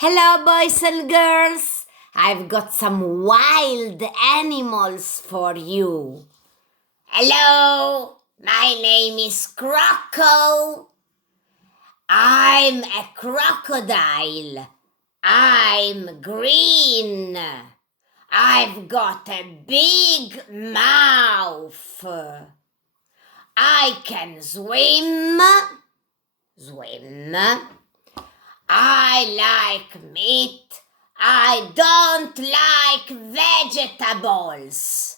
Hello, boys and girls. I've got some wild animals for you. Hello, my name is Croco. I'm a crocodile. I'm green. I've got a big mouth. I can swim. I like meat. I don't like vegetables.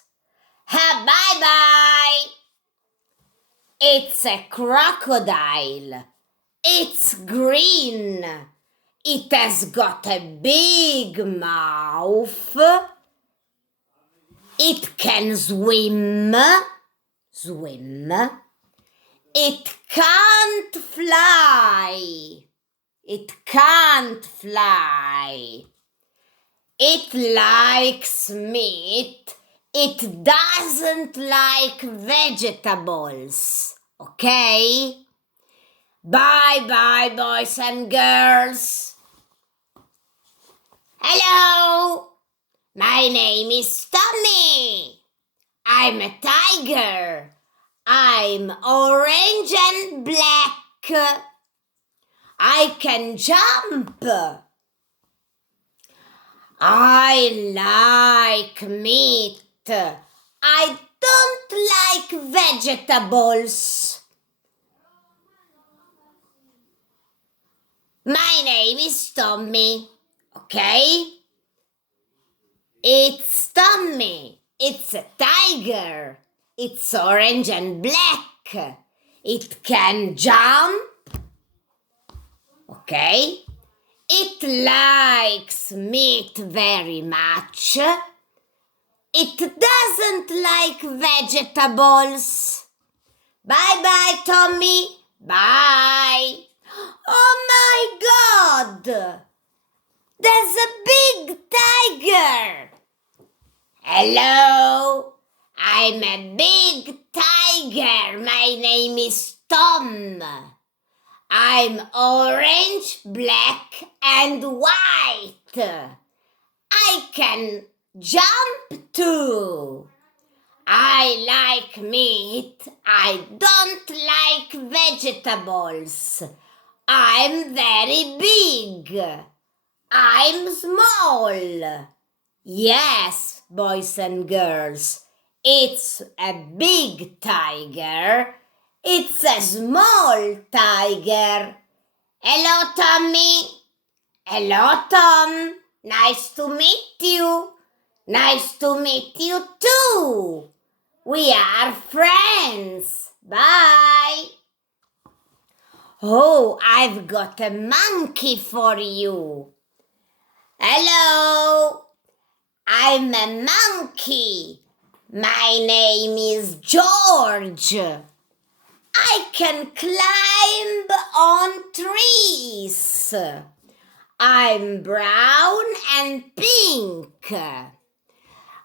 Bye-bye. It's a crocodile. It's green. It has got a big mouth. It can swim. It can't fly. It can't fly. It likes meat. It doesn't like vegetables. Okay? Bye-bye, boys and girls. Hello. My name is Tommy. I'm a tiger. I'm orange and black. I can jump. I like meat. I don't like vegetables. My name is Tommy, okay? It's Tommy. It's a tiger. It's orange and black. It can jump. Okay? It likes meat very much. It doesn't like vegetables. Bye-bye, Tommy. Bye. Oh my God! There's a big tiger. Hello. I'm a big tiger. My name is Tom. I'm orange, black, and white. I can jump too. I like meat. I don't like vegetables. I'm very big. I'm small. Yes, boys and girls, it's a big tiger. It's a small tiger. Hello, Tommy. Hello, Tom. Nice to meet you. Nice to meet you too. We are friends. Bye. Oh, I've got a monkey for you. Hello. I'm a monkey. My name is George. I can climb on trees. I'm brown and pink.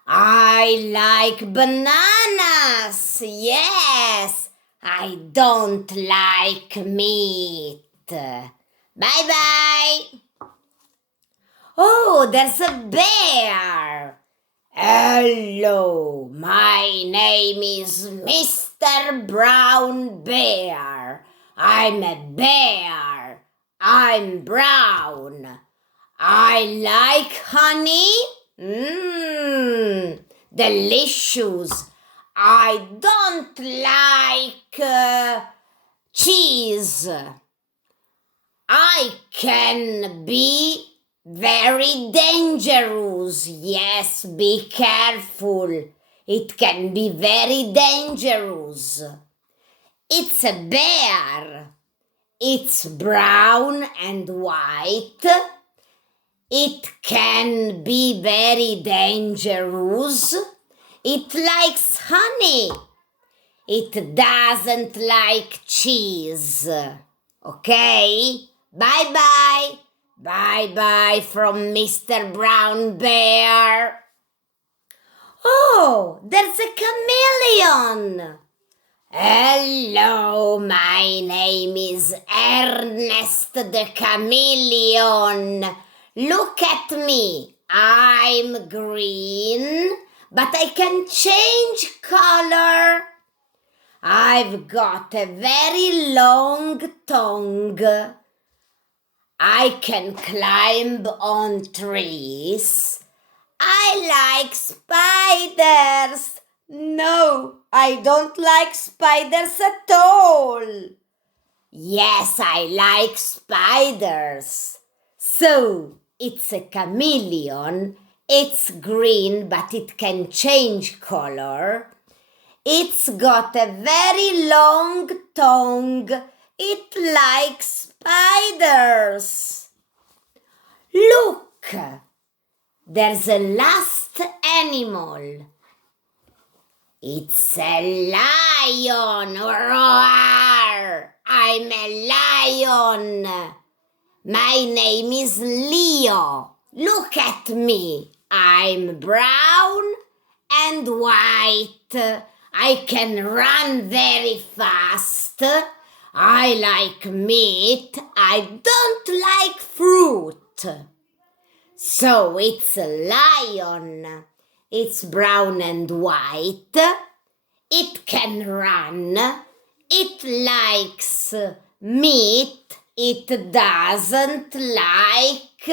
I like bananas. Yes, I don't like meat. Bye-bye. Oh, there's a bear. Hello, my name is Mr. Brown Bear. I'm a bear. I'm brown. I like honey. Delicious. I don't like cheese. I can be very dangerous. Yes, be careful. It can be very dangerous. It's a bear. It's brown and white. It can be very dangerous. It likes honey. It doesn't like cheese. Okay? Bye-bye. Bye-bye from Mr. Brown Bear. Oh, there's a chameleon. Hello, my name is Ernest the Chameleon. Look at me. I'm green, but I can change color. I've got a very long tongue. I can climb on trees. I like spiders. No, I don't like spiders at all. Yes, I like spiders. So, it's a chameleon. It's green, but it can change color. It's got a very long tongue. It likes spiders. Look, there's a last animal. It's a lion. Roar! I'm a lion. My name is Leo. Look at me. I'm brown and white. I can run very fast. I like meat. I don't like fruit. So it's a lion. It's brown and white. It can run. It likes meat. It doesn't like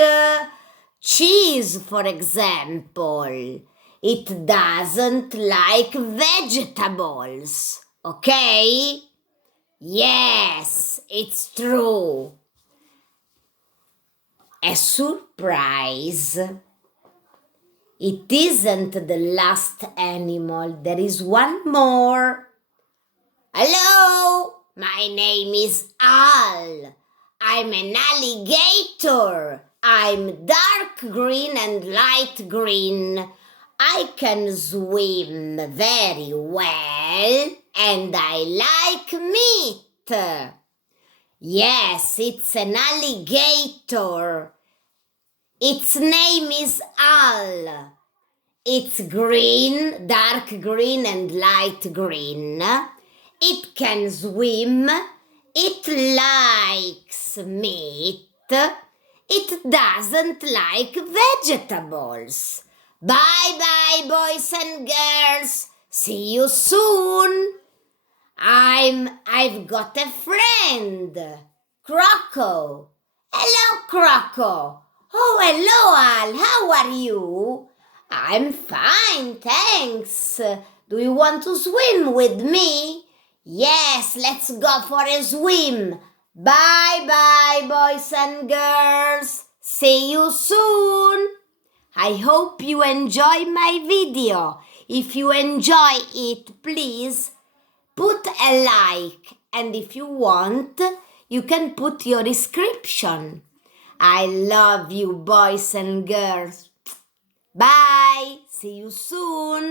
cheese, for example. It doesn't like vegetables. Okay? Yes, it's true. A surprise. It isn't the last animal. There is one more. Hello, my name is Al. I'm an alligator. I'm dark green and light green. I can swim very well and I like meat. Yes, it's an alligator. Its name is Al. It's green, dark green and light green. It can swim. It likes meat. It doesn't like vegetables. Bye-bye, boys and girls. See you soon. I've got a friend, Croco. Hello, Croco. Oh, hello, Al. How are you? I'm fine, thanks. Do you want to swim with me? Yes, let's go for a swim. Bye-bye, boys and girls. See you soon. I hope you enjoy my video. If you enjoy it, please put a like. And if you want, you can put your description. I love you, boys and girls. Bye. See you soon.